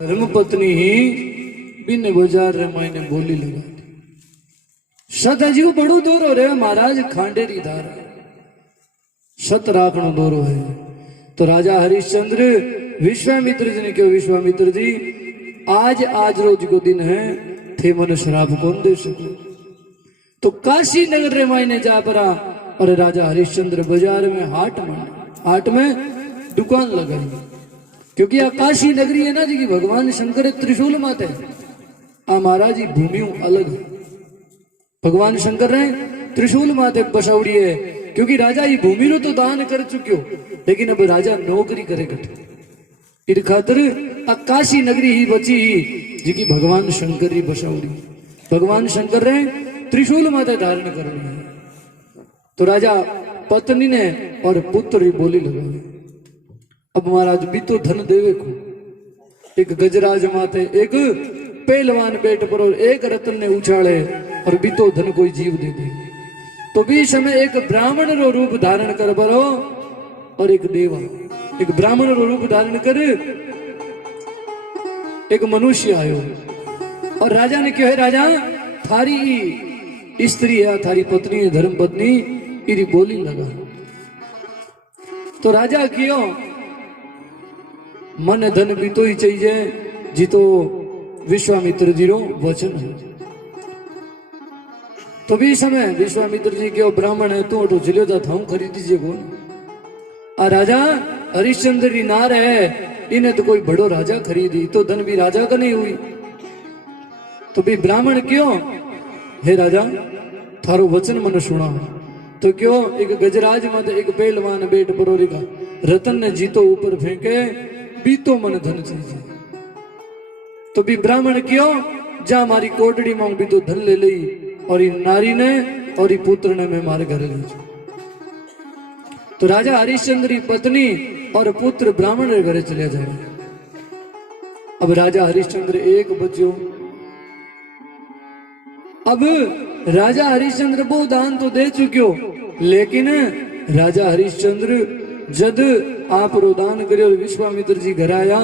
धर्मपत्नी ही बिन बाजार रे मायने बोली लगा दी। सतजीव बड़ो दोरो रे महाराज खांडेरी धार सत राखनो दोरो है। तो राजा हरिश्चंद्र विश्वामित्र जी ने क्यों, विश्वामित्र जी आज रोज को दिन है थे मन शराब कौन दे सको। तो काशी नगर रे मायने जा परा और राजा हरिश्चंद्र बाजार में हाट में दुकान लगाई, क्योंकि आ काशी नगरी है ना जी की भगवान शंकर त्रिशूल माते आ महाराज जी भूमि अलग है। भगवान शंकर ने त्रिशूल माते बसावड़ी है, क्योंकि राजा ये भूमि रो तो दान कर चुक्यो, लेकिन अब राजा नौकरी करे कट इन खातर आ काशी नगरी ही बची ही जी की भगवान शंकर ही बसावड़ी। भगवान शंकर ने त्रिशूल माते धारण कर ली। तो राजा पत्नी ने और पुत्र ही बोली लगाई, अब महाराज भी तो धन देवे को एक गजराज माते एक पहलवान पेट पर और एक रत्न ने उछाले और भी तो धन कोई जीव दे दे। तो बीच में एक ब्राह्मण रो रूप धारण कर बरो और एक देवा, एक ब्राह्मण रो रूप धारण कर एक मनुष्य आयो और राजा ने कहा, राजा थारी स्त्री है, थारी पत्नी है, धर्म पत्नी इरी बोली लगा। तो राजा क्यों मन धन भी तो ही चाहिए जी, तो विश्वामित्र जी रो वचन है। तो भी समय विश्वामित्र जी के ब्राह्मण है, तू चलो जा था खरीद दीजिए कौन आ राजा हरिश्चंद्र जी नार है, इन्हें तो कोई बड़ो राजा खरीदी, तो धन भी राजा का नहीं हुई। तो भी ब्राह्मण क्यों, हे राजा थारो वचन मन सुना। तो क्यों एक गजराज मत एक पहलवान बेट परोरी का रतन ने जीतो ऊपर फेंके बीतो मन धन चाहिए। तो भी ब्राह्मण क्यों, जा हमारी कोटड़ी मांग भी तो धन ले ली और इन नारी ने और ये पुत्र ने मैं मारे घर ले। तो राजा हरिश्चंद्र की पत्नी और पुत्र ब्राह्मण के घरे चले जाए। अब राजा हरिश्चंद्र एक बच्चों, अब राजा हरिश्चंद्र वो दान तो दे चुक्यो, लेकिन राजा हरिश्चंद्र जद आप रो दान करियो विश्वामित्र जी घर आया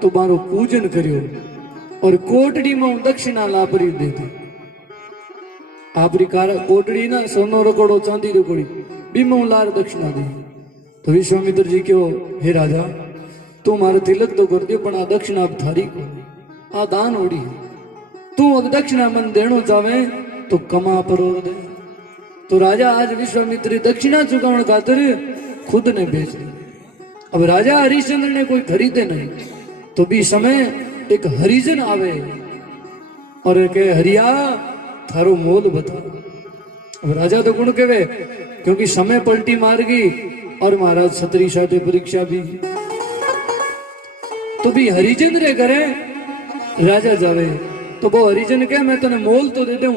तो मारो पूजन करियो और कोटड़ी में दक्षिणा लापरी दे दी। आपरी कोटड़ी ना सोनो रकोड़ो चांदी रकोड़ी बीमो लार दक्षिणा दी। तो विश्वामित्र जी क्यों, हे राजा तू मारे तिलक तो कर दियो, पण आ दक्षिणा अब थारी को आ दान ओड़ी, तू अब दक्षिणा मन देनो चावे तो कमा परोर दे। तो राजा आज विश्वामित्र दक्षिणा चुकावण खातिर खुद ने बेच दी। अब राजा हरिश्चंद्र ने कोई खरीदे नहीं। तो भी समय एक हरिजन आवे और कहे, हरिया थारो मोल बता। अब राजा तो गुण कहे, क्योंकि समय पलटी मार गई और महाराज छतरी साथे परीक्षा भी। तो भी हरिजन रे घरे राजा जावे तो वो हरिजन कहे, मैं तने मोल तो दे दूं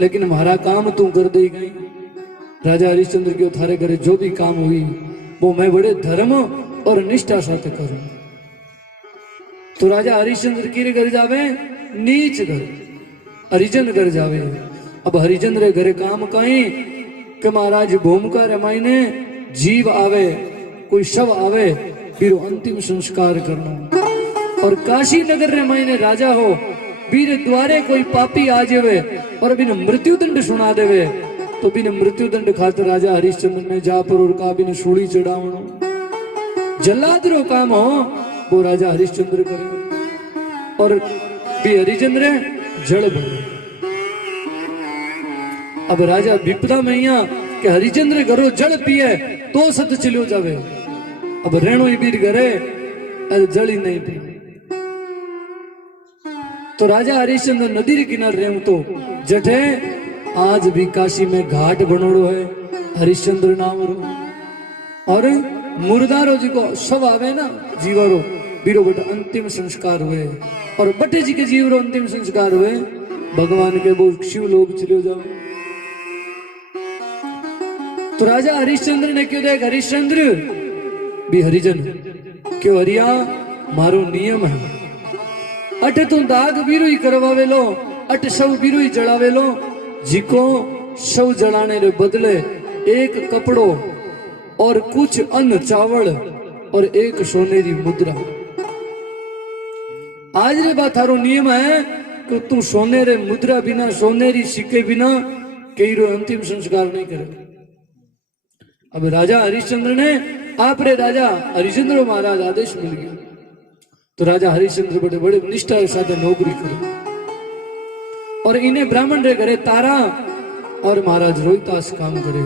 लेकिन हमारा काम तू कर दे गई। राजा हरिश्चंद्र के थारे घरे जो भी काम हुई वो मैं बड़े धर्म और निष्ठा साथ करूं। तो राजा हरिश्चंद्र की घर जावे, नीच घर हरिजन घर जावे। अब हरिजन रे घरे काम कहीं कि महाराज भूमिका रमाई ने जीव आवे, कोई शव आवे, फिर अंतिम संस्कार करना। और काशी नगर रे मायने राजा हो, बीर द्वारे कोई पापी आ जावे और बिन मृत्यु दंड सुना देवे, तो बिन मृत्यु दंड खातर राजा हरिश्चंद्र ने जा पर और का बिन सूली चढ़ावनो जल्लाद रो काम हो वो राजा हरिश्चंद्र करे। और भी हरिचंद्र जड़ भरे। अब राजा विपदा में यहाँ के हरिचंद्र घरो जल पिए तो सत चलियो जावे। अब रेणु बीर घरे जल ही नहीं पी। तो राजा हरिश्चंद्र नदी के किनारे रेम तो जठे आज भी काशी में घाट बनोड़ो है हरिश्चंद्र नाम रो। और मुर्दारो जी को शव आवे ना जीवरो बीरो बट अंतिम संस्कार हुए और बटे जी के जीवरो अंतिम संस्कार हुए भगवान के वो शिव लोग चले जाओ। तो राजा हरिश्चंद्र ने क्यों देख, हरिश्चंद्र भी हरिजन क्यों, हरिया मारो नियम है अट तू दाग बीरू ही करवावे लो, अट शव बीरू ही जड़ावे लो, जिको शव जलाने रे बदले एक कपड़ो और कुछ अन्न चावल और एक सोने की मुद्रा आज रे बात थारो नियम है कि तू सोने रे मुद्रा बिना सोने री सिक्के बिना कई रो अंतिम संस्कार नहीं करे। अब राजा हरिश्चंद्र ने आप रे राजा हरिश्चंद्र महाराज आदेश मिल गया तो राजा हरिश्चंद्र बड़े बड़े निष्ठा के साथ नौकरी करे और इन्हें ब्राह्मण रे घरे तारा और महाराज रोहितास काम करे।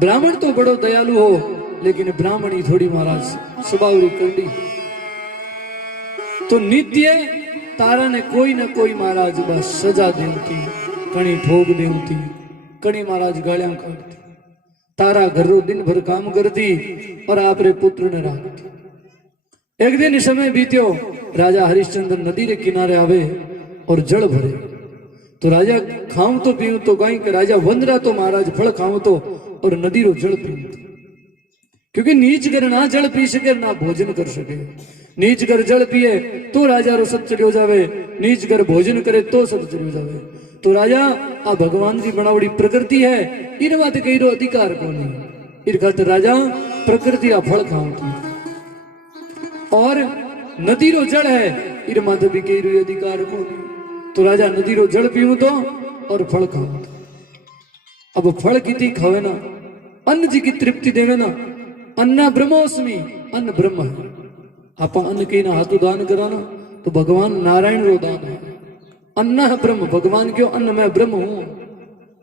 ब्राह्मण तो बड़ो दयालु हो लेकिन ब्राह्मणी थोड़ी महाराज स्वभाव री करड़ी। तो नित्य तारा ने कोई न कोई महाराज बस सजा देती, कणी ठोक देती, कणी महाराज गालियां काटती। तारा घरों दिन भर काम करती और आपरे पुत्र ने राखती। एक दिन समय बीत्यो, राजा हरिश्चंद्र नदी के किनारे आवे और जल भरे। तो राजा खाऊं तो पीऊं तो कहीं के राजा वंदरा तो महाराज फल खाऊं तो और नदी रो जल पीऊं, क्योंकि नीच कर ना जल पी सके ना भोजन कर सके। नीच कर जल पिए तो राजा रो सत चढ़ियो जावे, नीच कर भोजन करे तो सत चढ़ियो जावे। तो राजा आ भगवान की बनावड़ी प्रकृति है, इन बात कई रो अधिकार को नहीं। इन खातिर राजा प्रकृति आ फल खाऊं थी और नदी रो जल है, इन माथे भी कई रो अधिकार को नहीं। तो राजा नदी रो जल पीऊं तो और फल खाऊं तो। अब फल की खावे ना, अन्न जी की तृप्ति देवे ना। अन्ना ब्रह्मोस्मि, अन्न ब्रह्म है। आप अन्न के ना हाथों दान कराना तो भगवान नारायण रो दान है। अन्न है ब्रह्म, भगवान क्यों अन्न मैं ब्रह्म हूं।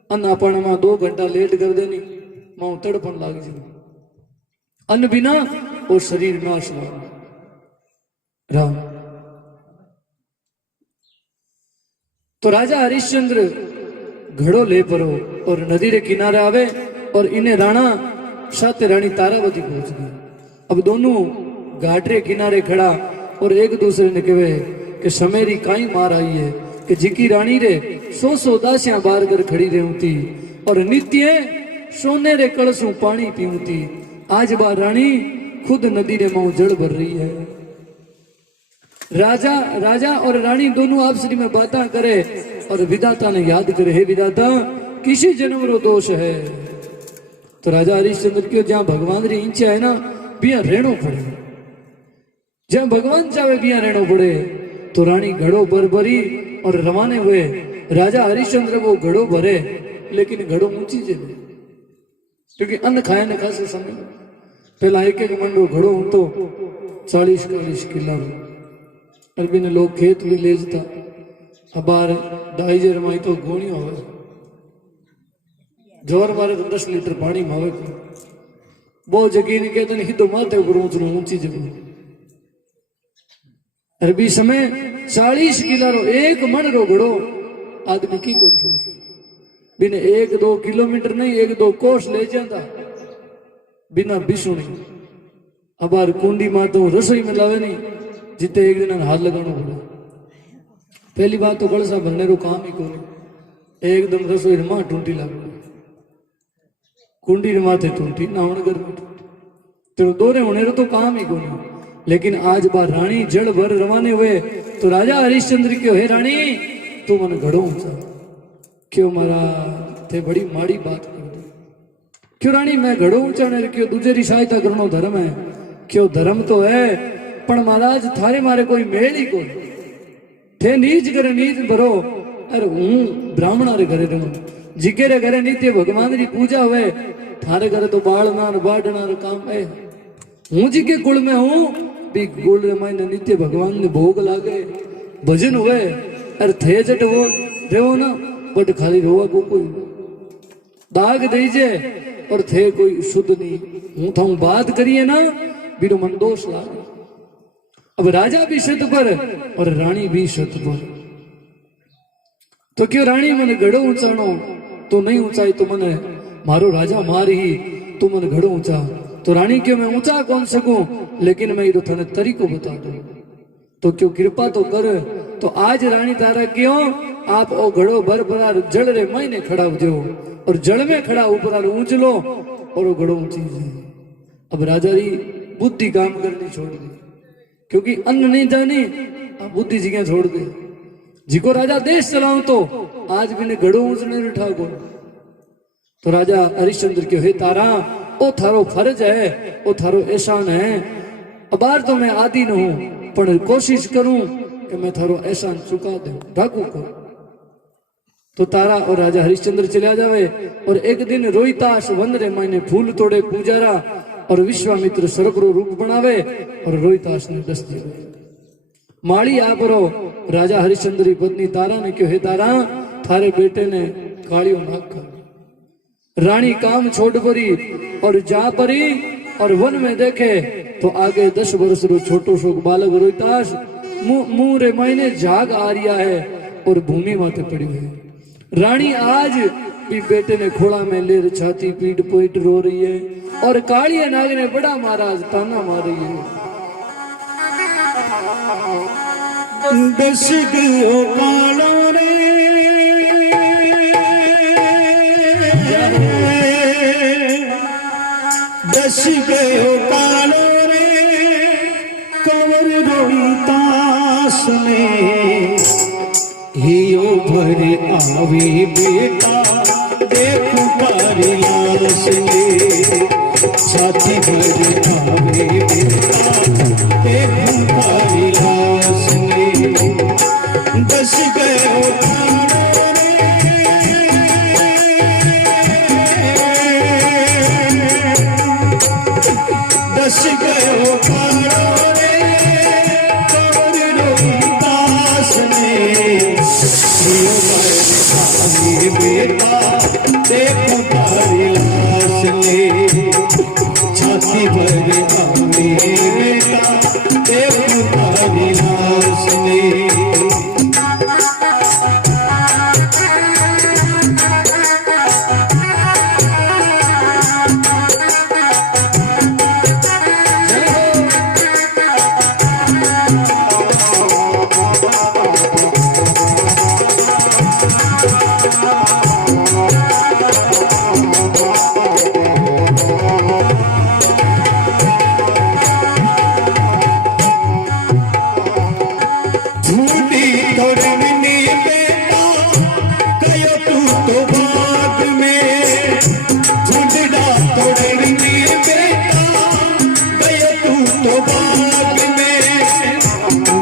अन्न अपन में 2 घंटा लेट कर देनी मां तड़पन लाग जी। अन्न बिना वो शरीर नाश राम। तो राजा हरिश्चंद्र घड़ो ले परो और नदी के किनारे आवे और इन्हें राणा साथ रानी तारावती पहुंच गई। अब दोनों घाट रे किनारे खड़ा और एक दूसरे ने कहे कि समेरी काई मार आई है कि जिकी रानी रे 100 दासियां बार कर खड़ी रहती और नित्य सोने रे कलसू पानी पीऊती। आज बार रानी खुद नदी रे मां जल भर रही है। राजा और रानी दोनों आपस में बातें करे और विधाता ने याद करे, हे विधाता किसी जन्म रो दोष है। तो राजा हरिश्चंद्र क्यों जहां भगवान री इच्छा है ना बिया रहनो पड़े, जहां भगवान चाहे बिया रहनो पड़े। तो रानी घड़ो भर भरी और रवाने हुए। राजा हरिश्चंद्र वो घड़ो भरे लेकिन घड़ो ऊंची जगह, क्योंकि अन्न खाए न खासे समय पहला एक मंडो घड़ो हूं तो 40-40 किला अरबी ने लोग खेत भी ले जाता। अब बार 2.5 रमाई तो गोणी हो जोर मारे तो 10 लीटर पानी मावे बहुत जगह नहीं कहते नहीं तो माथे ऊपर ऊंची जगह। अरबी समय 40 किला रो एक मन रो घड़ो आदमी की कौन समझ बिना 1-2 किलोमीटर नहीं 1-2 कोस ले जाता बिना बिसुनी। अब बार कुंडी मार तो रसोई में लावे नहीं जिते एक दिन हाथ लगाना पड़ा। पहली बात तो कलसा भरने रो काम ही कोनी, एकदम रसोई मां टूटी लाग कुंडी रे माथे टूटी ना होने घर में तेरो दोरे होने रो तो काम ही कोनी। लेकिन आज बार रानी जल भर रवाने हुए तो राजा हरिश्चंद्र क्यों, हे रानी तू मन घड़ो ऊंचा क्यों मारा थे बड़ी माड़ी बात कर दे। क्यों रानी मैं घड़ो ऊंचा ने क्यों दूजे री सहायता करनो धर्म है। क्यों धर्म तो है पण महाराज थारे मारे कोई मेल ही कोई थे नीच करे नीच भरो। अरे हूं ब्राह्मण रे घरे रहूं जिके रे घरे नित्य भगवान री पूजा हुए थारे घरे तो बाड़ना बाढ़ना काम है। हूं जिके कुल में हूं भी कुल रे मायने नित्य भगवान ने भोग लागे भजन हुए। अरे थे जट वो रेवो ना बट खाली रोवा को कोई दाग दीजे और थे कोई शुद्ध नहीं। हूं था बात करिए ना बीरो मन दोष लागे। अब राजा भी शत पर और रानी भी शत पर। तो क्यों रानी मन घड़ो ऊंचानो तो नहीं ऊंचाई तो मन मारो राजा मार ही तू मन घड़ो ऊंचा। तो रानी क्यों मैं ऊंचा कौन सकूं लेकिन मैं ये थाने तरीको बता दूं तो क्यों कृपा तो कर। तो आज रानी तारा क्यों आप ओ घड़ो भर भरा जल रे महीने खड़ा हो जाओ और जल में खड़ा ऊपर ऊंच लो और वो घड़ो ऊंची जाए। अब राजा री बुद्धि काम करनी छोड़ दी क्योंकि अन्न नहीं जानी बुद्धि जगह छोड़ दे। जिको राजा देश चलाऊं तो आज भी ने घड़ो ऊंच नहीं उठा को। तो राजा हरिश्चंद्र के हे तारा ओ थारो फर्ज है ओ थारो एहसान है। अबार तो मैं आदि न हूं पर कोशिश करूं कि मैं थारो एहसान चुका दे ढाकू को। तो तारा और राजा हरिश्चंद्र चलिया जावे और एक दिन रोहिताश वन रे मायने फूल तोड़े पूजारा और विश्वामित्र सर्गरो रूप बनावे और रोहिताश ने दस दियो। माड़ी आपरो राजा हरिश्चंद्र की पत्नी तारा ने क्यों, हे तारा थारे बेटे ने कालियो नाक खा। रानी काम छोड़ परी और जा परी और वन में देखे तो आगे 10 वर्ष रो छोटो सो बालक रोहिताश मुंह रे मायने झाग आ रिया है और भूमि माथे पड़ी है। रानी आज भी बेटे ने खोला में ले छाती पीट पोइट रो रही है और कालिया नाग ने बड़ा महाराज ताना मार रही है। दस गयो कालो रे दस गयो कालो रे कंवर रोहितास में हियो भर आवे बेटा देखो कारी लाश में छाती भर आवे बेटा देखो कारी लाश में दस गयो दस गयो कालो रे कंवर रोहितास में हियो भर बेटा देखो कारी लाश में छाती भर आवे बेटा देखो कारी लाश में।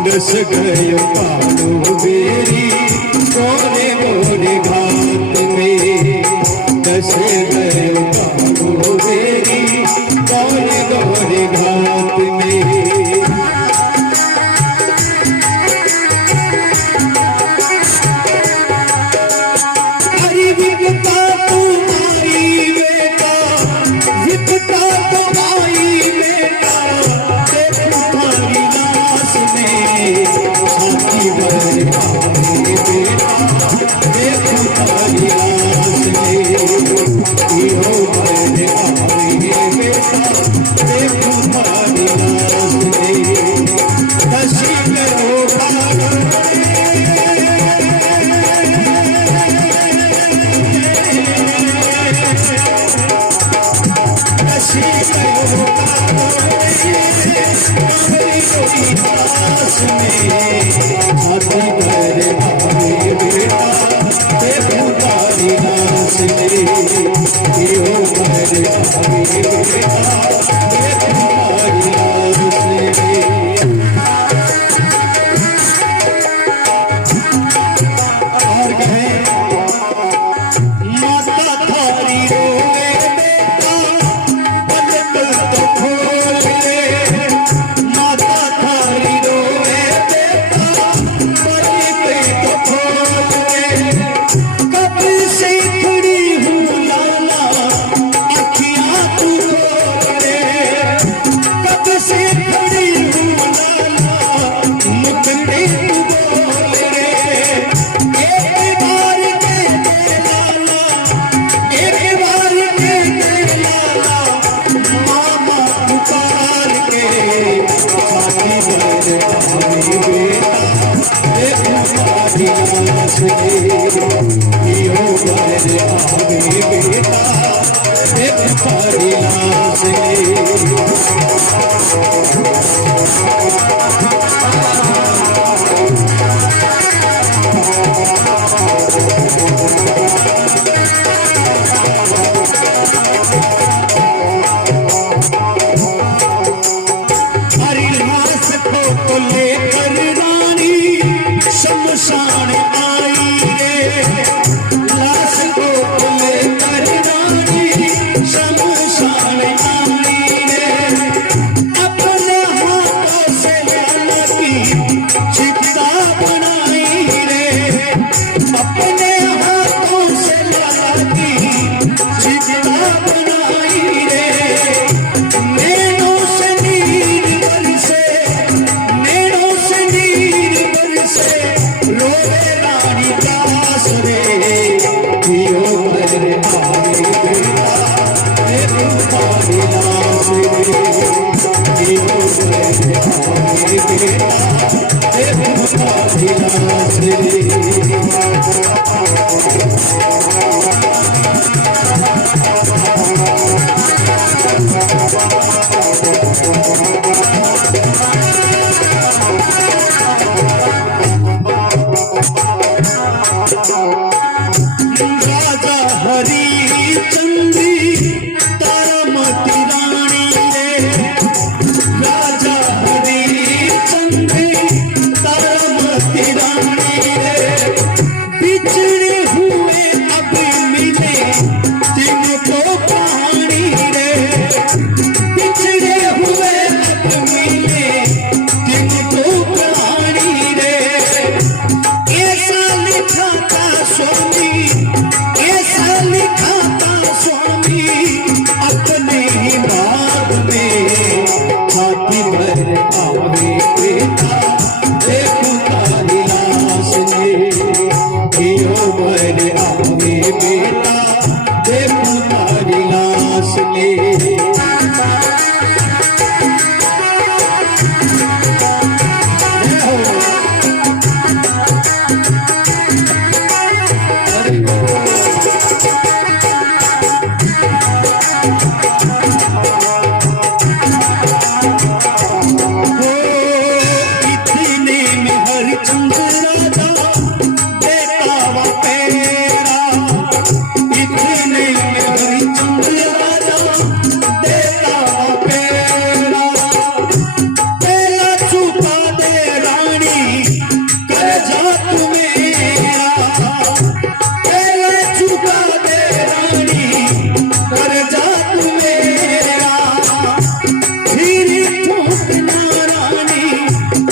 दस गयो कालो बेरी गोरे गोरे घाट में दस गयो कालो बेरी गोरे गोरे घाट में। हरी विपता तो आई बेटा विपता तो आई बेटा देखो थारी लाश में छाती भर आवे बेटा देखो कारी लाश में हियो भर आवे बेटा देखो कारी लाश में दस गयो कालो दस गयो कालो रोहितास में छाती भर आवे बेटा देखो कारी लाश में हियो भर आवे बेटा देखो कारी लाश में। और कहे माता थारी रोवे बेटा पलक तो खोल ले माता थारी रोवे बेटा पलक तो खोल ले कब से खड़ी हूँ लाला अखियाँ तू खोल ले कब से खड़ी हूँ लाला मुकदे तू बोल रे एक बार के दे लाला एक बार के दे लाला मामा पुकार के छाती भर आवे बेटा देखो कारी लाश में हियो भर आवे बेटा देखो कारी लाश हरी लाश को लेकर रानी शमशान आई रे लाश को लेकर रानी शमशान आई रे अपने हाथों से लाला की चिता बनाई रे अपने हाथों से लाला की चिता बनाई रे नैनों से नीर बरसे नैनों से नीर बरसे रोवे रानी दास रे जियो मेरे आवे बेटा तेरे पानी दास रे जियो मेरे आवे बेटा तेरे पानी दास रे राजा हरिचंद्री तारामती रानी रे राजा हरिचंद्री तारामती रानी रे बिछड़े हुए अब मिले तिनको कहानी रे बिछड़े हुए अब मिले तिनको कहानी रे ऐसा लिखा था स्वामी ऐसा लिखा था स्वामी अपने ही बात में छाती भर आवे बेटा देखो तारी लाश ने जियो भर आवे बेटा देखो तारी लाश ने इतने में हरिचंद्र राजा बेटा पेरा इतने में हरिचंद्र राजा बेटा पेरा पहला चुका दे रानी कर जा तू मेरा पहला चुका दे रानी कर जा तू मेरा फिर ठोकना रानी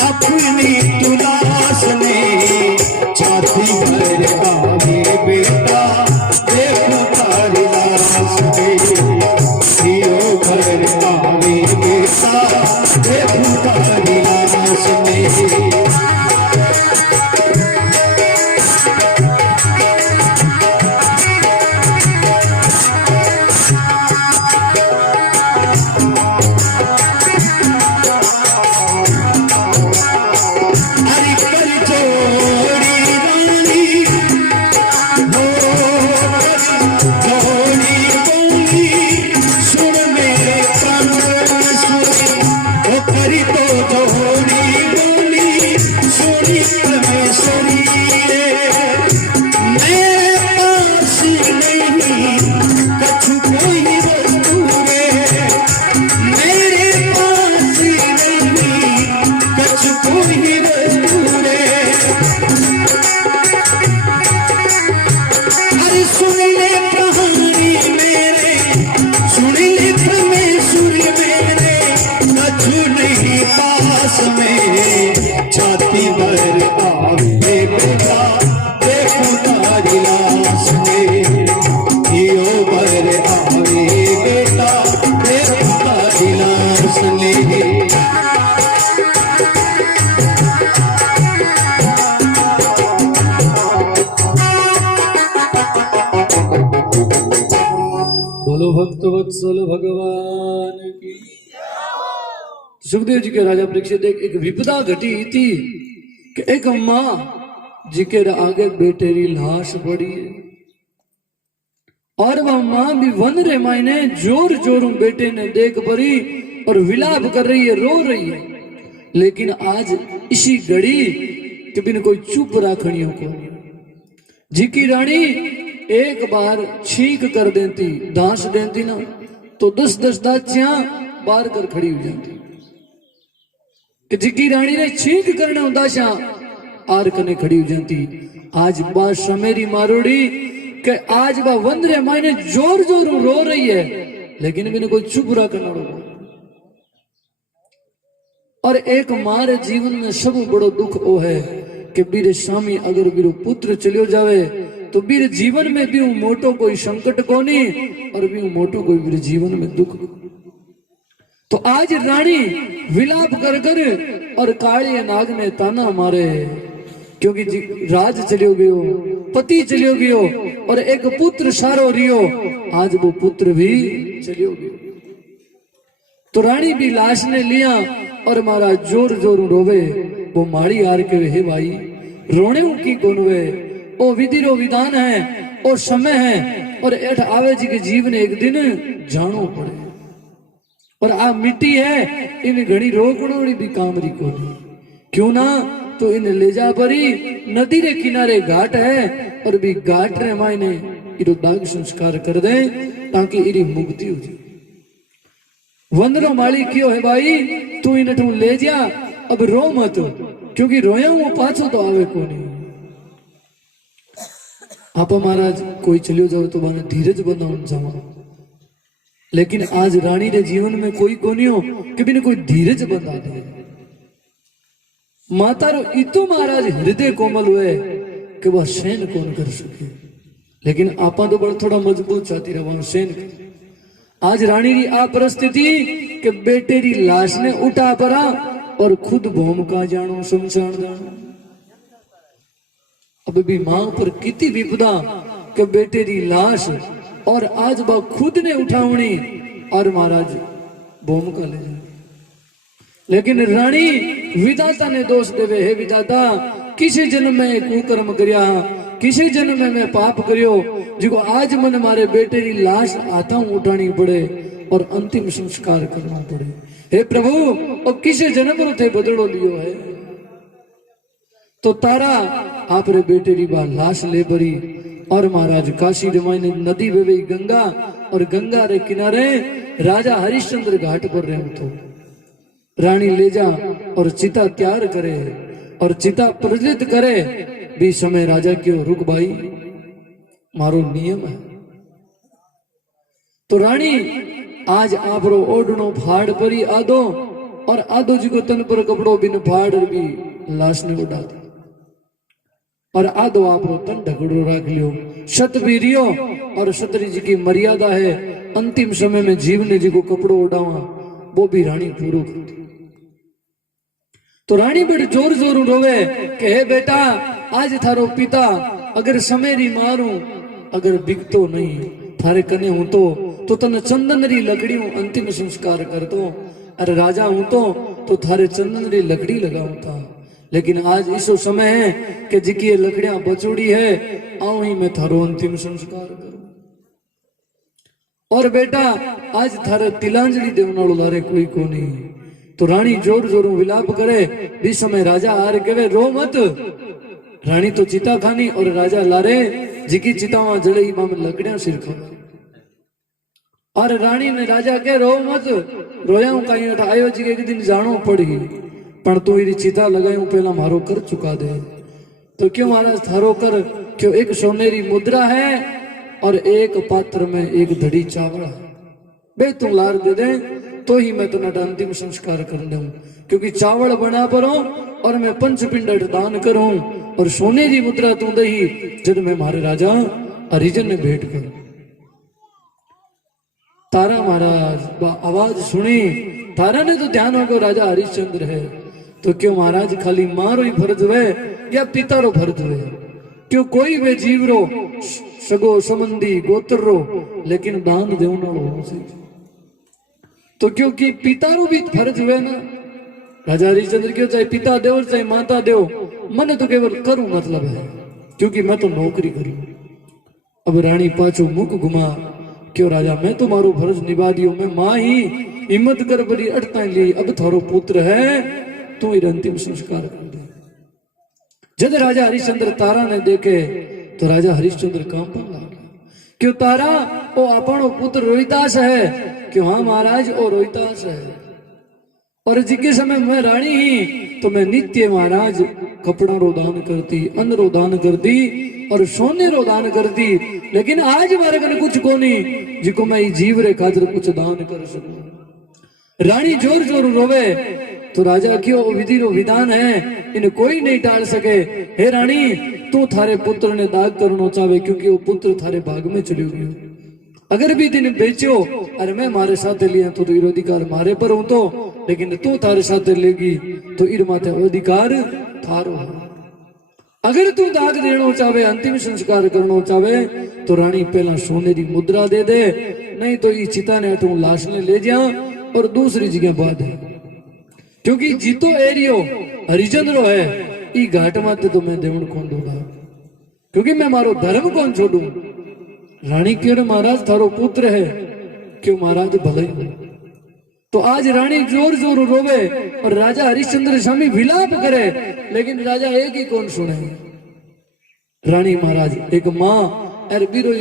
अपनी तुलास ने छाती भर आवे बेटा देखो तारी लाश में जियो भर आवे बेटा देखो तारी लाश में हरि कर जोड़ी रानी हो जोड़ी बोली सुन मेरे प्राण सुनी ओ करी तो जोड़ी बोली सुनी परमेश्वरी मेरे पास नहीं कछु कोई वस्तु रे मेरे पास नहीं कछु कोई वस्तु रे अरे सुन ले कहानी मेरे सुन ले परमेश्वरी मेरे कछु नहीं पास में छाती भर आवे बेटा देखो तारी लाश में जियो भर आवे बेटा देखो तारी लाश में बोलो भक्त वत्सल भगवान की। सुखदेव जी के राजा परीक्षित एक विपदा घटी थी कि एक माँ जी के आगे बेटे री लाश पड़ी है और वह माँ भी वन रे मायने जोर जोर बेटे ने देख पड़ी और विलाप कर रही है, रो रही है। लेकिन आज इसी घड़ी के बिन कोई चुप राखणियों को जी की रानी एक बार छींक कर देती, दांस देती ना तो 10-10 दाचियां बार कर खड़ी हो जाती। कि जी की रानी ने छींक करने दाशा आर कने खड़ी हो जाती। आज बा समेरी मारोड़ी के आज बा वंदरे मायने जोर जोर रो रही है, लेकिन मैंने कोई चुप रहा करना रो। और एक मारे जीवन में सब बड़ो दुख ओ है कि बीरे स्वामी अगर बीरो पुत्र चलियो जावे तो बीरे जीवन में भी मोटो कोई संकट कोनी और भी मोटो कोई बीरे जीवन में दुख। तो आज रानी विलाप कर कर और काली नाग ने ताना मारे, क्योंकि राज चलियो गयो, पति चलियो गयो और एक पुत्र सारो रियो, आज वो पुत्र भी चलियो गयो। तो रानी भी लाश ने लिया और मारा जोर जोर रोवे। वो माड़ी आर के हे भाई रोने की कोनवे, ओ विधि रो विधान है, और समय है, और एठ आवे जी के जीवन एक दिन जानो पड़े। और आ मिट्टी है इन घड़ी रोकड़ोड़ी भी कामरी कोनी, क्यों ना तो इन ले जा परी नदी रे किनारे घाट है, और भी घाट रे मायने इरो दाग संस्कार कर दे ताकि इरी मुक्ति हो जाए। वंदरो माली क्यों है भाई तू इन तू ले जा, अब रो मत, क्योंकि रोया वो पाछो तो आवे कोनी। आप महाराज कोई चलियो जाओ तो माने धीरज बनाओ जाओ, लेकिन आज रानी रे जीवन में कोई कोनी हो कि बिना कोई धीरज बंधा दे। माता रो इतो महाराज हृदय कोमल हुए कि वह सहन कौन कर सके, लेकिन आपा तो बड़ा थोड़ा मजबूत चाहती रहा सहन कर। आज रानी री आ परिस्थिति कि बेटे री लाश ने उठा पड़ा और खुद भूम का जानो शमशान जानो। अब भी मां पर कितनी विपदा कि बेटे री लाश और आज वह खुद ने उठावनी और महाराज भूम का ले जाए। लेकिन रानी विधाता ने दोष देवे, हे विधाता किसी जन्म में कुकर्म करिया, किसी जन्म में मैं पाप करियो जिको आज मन मारे बेटे री लाश आता उठानी पड़े और अंतिम संस्कार करना पड़े। हे प्रभु और किसी जन्म रो थे बदलो लियो है, तो तारा आप रे बेटे री बा लाश ले परी। और महाराज काशी रमायने नदी बेवे गंगा, और गंगा रे किनारे राजा हरिश्चंद्र घाट पर रहे तो रानी ले जा और चिता तैयार करे और चिता प्रज्वलित करे। भी समय राजा क्यों रुक भाई मारो नियम है। तो रानी आज आप रो ओढ़नो फाड़ परी आदो, और आदो जी को तन पर कपड़ो बिन फाड़ भी लाश ने उड़ा दी, और आदो आप रो तन ढकड़ो रख लियो। सत भी रियो, और सतरी जी की मर्यादा है अंतिम समय में जीवने जी को कपड़ो उड़ावा, वो भी रानी पूरो करती। तो रानी बड़े जोर जोर रोवे कि हे बेटा आज थारो पिता अगर समेरी मारू अगर बिकतो नहीं थारे कने हूं तो तने चंदन री लकड़ी अंतिम संस्कार कर दो, अरे राजा हूं तो थारे चंदन री लकड़ी लगाऊं था। लेकिन आज इस समय है कि जिकी ये लकड़ियां बचोड़ी है आऊं ही मैं थारो अंतिम संस्कार करूं। और बेटा आज थारे तिलांजलि देवनाड़ो लारे कोई को नहीं। तो रानी जोर जोर विलाप करे। इस समय राजा आर कहे रो मत। रानी तो चिता खानी और राजा लारे जिकी चितावा जड़े मां लकड़ियां सिर खा। और रानी ने राजा के रो मत, रोया कहीं आयो जी एक दिन जानो पड़ी, पर तू इरी चिता लगायूं पहला मारो कर चुका दे। तो क्यों महाराज थारो कर, क्यों एक सोनेरी मुद्रा है और एक पात्र में एक धड़ी चावल है, बे तू लार दे दे तो ही मैं तुम्हें अंतिम संस्कार कर दूं। क्योंकि चावल बना परो और मैं पंचपिंड दान करूं और सोनेरी मुद्रा तू दही जब मैं मारे राजा हरिजन ने भेंट करूं। तारा महाराज आवाज सुनी, तारा ने तो ध्यान होगा राजा हरिश्चंद्र है। तो क्यों महाराज खाली मां रो ही फर्ज है या पिता रो फर्ज है? क्यों कोई वे जीव रो सगो संबंधी गोत्र रो लेकिन दान देवना हो सही। तो क्योंकि पिता रो भी फर्ज हुए ना। राजा हरिश्चंद्र क्यों चाहे पिता देव चाहे माता देव, मन तो केवल करूं मतलब है क्योंकि मैं तो नौकरी करूं। अब रानी पाछो मुख घुमा, क्यों राजा मैं तो मारो फर्ज निभा दियो, मैं मां ही हिम्मत कर बड़ी अटता ली, अब थारो पुत्र है तू ही अंतिम संस्कार कर दे। जब राजा हरिश्चंद्र तारा ने देखे तो राजा हरिश्चंद्र कांपन लगा। क्यों तारा ओ अपनो पुत्र रोहितास है? क्यों हाँ महाराज ओ रोहितास है। और जिके समय मैं रानी ही तो मैं नित्य महाराज कपड़ा रो दान करती, अन्न रो दान करती और सोने रो दान करती। लेकिन आज मारे कने कुछ कोनी जिको मैं जीव रे खातिर कुछ दान कर सकूं। रानी जोर जोर रोवे तो राजा क्यों विधि रो विधान है, इन कोई नहीं टाल सके। हे रानी, तू थारे पुत्र ने दाग करनो चाहे क्योंकि वो पुत्र थारे भाग में चली गयो। अगर भी दिन बेचो अरे मैं मारे साथ लिया तो अधिकार मारे पर हूं तो, लेकिन तू थारे साथ लेगी तो इर माथे अधिकार थारो है। अगर तू दाग देनो चाहे, अंतिम संस्कार करनो चाहे तो रानी पहला सोने की मुद्रा दे दे, नहीं तो ये चिता ने अठू लाश ने ले जा और दूसरी जगह बहा दे। क्योंकि जीतो एरियो हरिचंद्रो है, ई घाट माते तो मैं देवण कौन दूंगा, क्योंकि मैं मारो धर्म कौन छोड़ू। रानी क्यों महाराज थारो पुत्र है, क्यों महाराज भले ही। तो आज रानी जोर जोर रोवे और राजा हरिश्चंद्र स्वामी विलाप करे, लेकिन राजा एक ही कौन सुने। रानी महाराज एक माँ अरे बीरो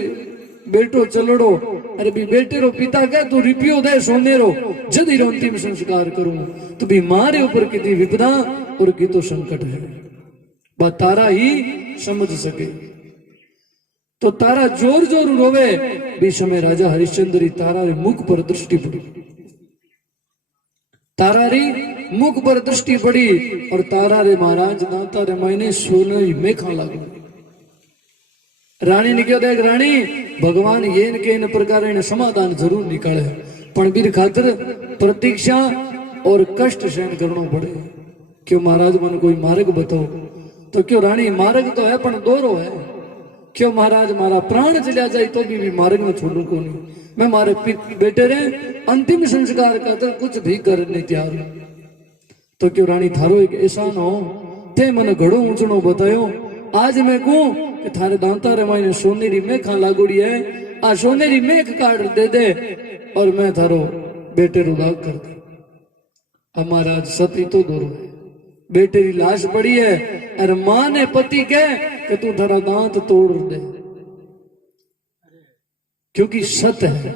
बेटो चलोड़ो, अरे भी बेटे रो पिता कह तू रिपियो दे सोने रो जदी रो अंतिम संस्कार करूं, तो भी माँ रे ऊपर कितनी विपदा और की तो संकट है, बात तारा ही समझ सके। तो तारा जोर जोर रोवे, भी समय राजा हरिश्चंद्र तारा रे मुख पर दृष्टि पड़ी, तारा री मुख पर दृष्टि पड़ी और तारा रे महाराज दाता रे मायने सोने में खा लागू। रानी ने क्यों देख, रानी भगवान ये के इन प्रकार ने समाधान जरूर निकाले, पण बीर खातिर प्रतीक्षा और कष्ट सहन करना पड़े। क्यों महाराज मन कोई मार्ग बताओ, तो क्यों रानी मार्ग तो है पण दोरो है। क्यों महाराज मारा प्राण चलिया जाए तो भी मार्ग में छोड़ू को नहीं, मैं मारे बेटे रे अंतिम संस्कार का तो कुछ भी करने तैयार हूं। तो क्यों रानी थारो एक एहसान हो, ते मन घड़ो ऊंचनो बतायो, आज मैं कहूं कि थारे दांता रे मायने सोनेरी मेखा लागोड़ी है, आ सोनेरी मेख काट दे दे और मैं थारो बेटे रो दाग कर दे। अब महाराज सती तो दोरो है, बेटे की लाश पड़ी है और मां ने पति कह कि तू थारा दांत तोड़ दे, क्योंकि सत है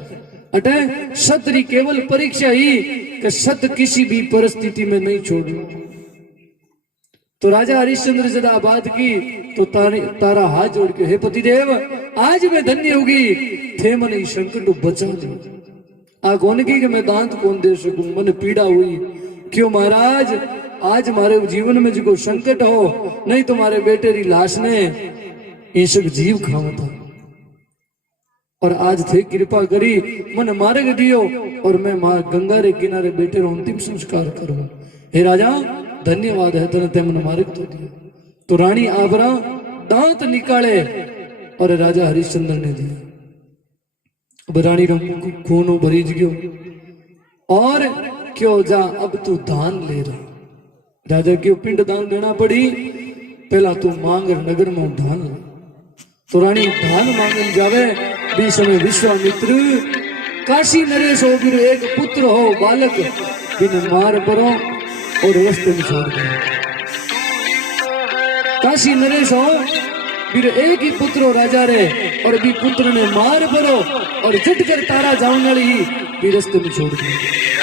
अटे सत री केवल परीक्षा ही कि सत किसी भी परिस्थिति में नहीं छोड़ना। तो राजा हरिश्चंद्र जब बात की तो तारा हाथ जोड़ के, हे पतिदेव आज मैं धन्य होगी, थे मन ही संकट बचा ली। आ कौन की कि मैं दांत कौन दे सकूं, मन पीड़ा हुई। क्यों महाराज आज मारे जीवन में जो संकट हो, नहीं तो मारे बेटे री लाश ने ईशक जीव खावा था, और आज थे कृपा करी मन मार्ग दियो और मैं मां गंगा रे किनारे बेटे रो अंतिम संस्कार करूं। हे राजा धन्यवाद है तने ते मन मार्ग तो दिया। तो रानी आबरा दांत निकाले और राजा हरिश्चंद्र ने दिया। अब रानी रो खूनो भरीज गयो और क्यों जा अब तू दान ले रहा। राजा क्यों पिंड दान देना पड़ी, पहला तू मांग नगर में धान ला। तो रानी धान मांगन जावे, भी समय विश्वामित्र काशी नरेश हो फिर एक पुत्र हो बालक बिन मार परो और रास्ते में छोड़ दे। काशी नरेश हो फिर एक ही पुत्र हो राजा रे, और भी पुत्र ने मार परो और झट कर तारा जाऊं भी रास्ते में छोड़ दिया।